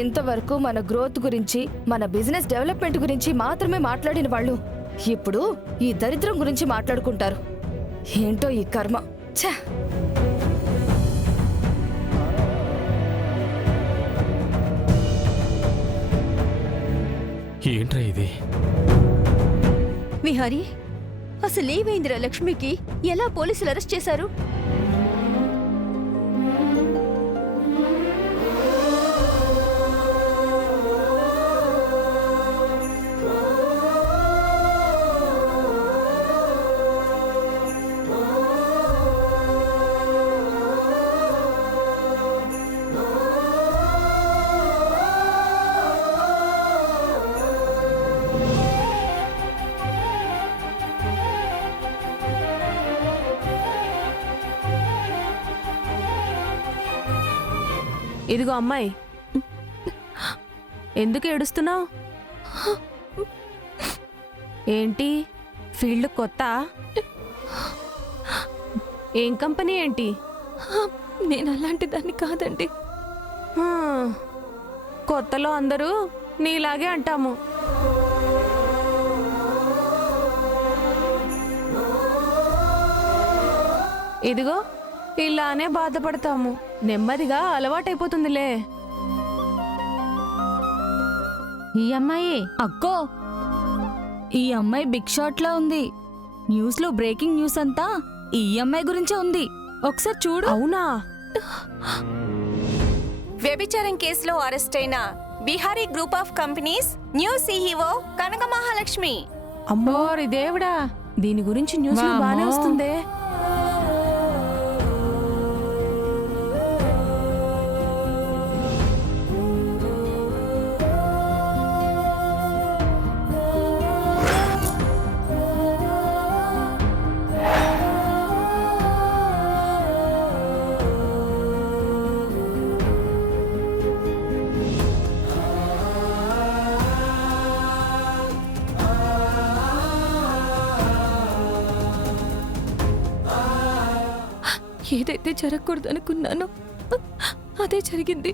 ఇంతవరకు మన గ్రోత్ గురించి మన బిజినెస్ డెవలప్మెంట్ గురించి మాత్రమే మాట్లాడిన వాళ్ళు ఇప్పుడు ఈ దరిద్రం గురించి మాట్లాడుకుంటారు. ఏంటో ఈ కర్మ. ఛ! ఏంట్రా ఇది? విహారీ, అసలేమైందిరా లక్ష్మికి? ఎలా పోలీసులు అరెస్ట్ చేశారు? ఇదిగో అమ్మాయి, ఎందుకు ఏడుస్తున్నావు? ఏంటి, ఫీల్డ్ కొత్త? ఏం కంపెనీ ఏంటి? నేను అలాంటి దాన్ని కాదండి. కొత్తలో అందరూ నీలాగే అంటాము. ఇదిగో ఇలానే బాధపడతాము. నెమ్మదిగా అలవాటైపోతుందిలే. ఈ అమ్మాయి అక్కో, ఈ అమ్మాయి బిగ్ షాట్ లా ఉంది. న్యూస్ లో బ్రేకింగ్ న్యూస్ అంతా ఈ అమ్మాయి గురించే ఉంది. ఒకసారి చూడు. అవునా? వ్యభిచారం కేసులో అరెస్ట్ అయిన Bihari group of companies new CEO Kanaka Mahalakshmi. అమ్మోరి దేవుడా, దీని గురించి న్యూస్ లో బానే వస్తుందే. ఏదైతే జరగకూడదు అనుకున్నానో అదే జరిగింది.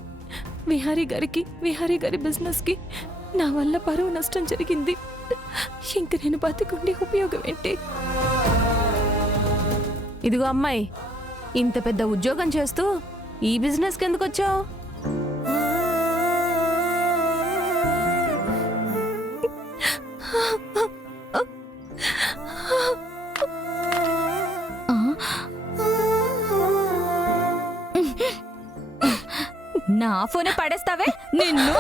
విహారీ గారికి, విహారీ గారి బిజినెస్ కి నా వల్ల పరువు నష్టం జరిగింది. ఇంక నేను బతికుండి ఉపయోగం ఏంటి? ఇదిగో అమ్మాయి, ఇంత పెద్ద ఉద్యోగం చేస్తూ ఈ బిజినెస్కి ఎందుకు వచ్చావు? నా ఫోనే పడేస్తావే నిన్ను.